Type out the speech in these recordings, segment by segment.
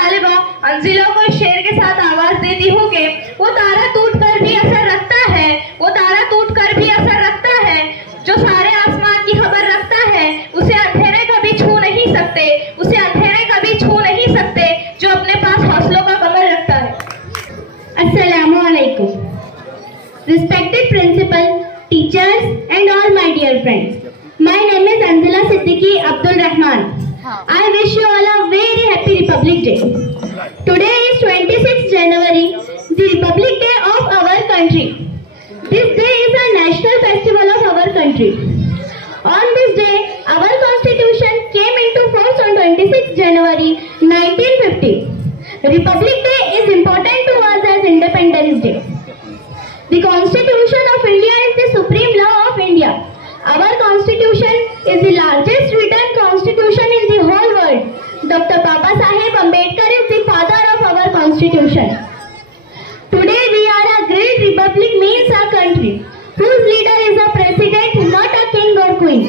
तालिबा अंजिला को इस शेर के साथ आवाज देती हूँ कि वो तारा टूट कर भी असर रखता है, वो तारा टूट कर भी असर रखता है, जो सारे आसमान की खबर रखता है, उसे अंधेरे कभी छू नहीं सकते, उसे अंधेरे कभी छू नहीं सकते, जो अपने पास हौसलों का कमर रखता है। Assalamu alaikum. Respected principal, teachers and all my dear friends. My name is Anzila Siddiqui Abdul Rahman. I wish you all a very happy Republic Day. Today is 26th January, the Republic Day of our country. This day is a national festival of our country. On this day, our constitution came into force on 26th January 1950. Republic Day is important to us as Independence Day. The Constitution of India is the supreme law of India. Our constitution is the largest written constitution in the whole world. Dr. Baba Saheb Ambedkar is the father of our constitution. Today we are a great republic, means a country whose leader is a president, not a king or queen.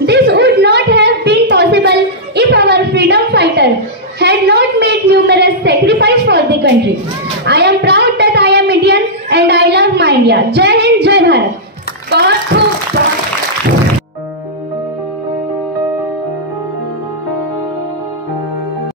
This would not have been possible if our freedom fighters had not made numerous sacrifices for the country. I am proud that I am Indian and I love my India.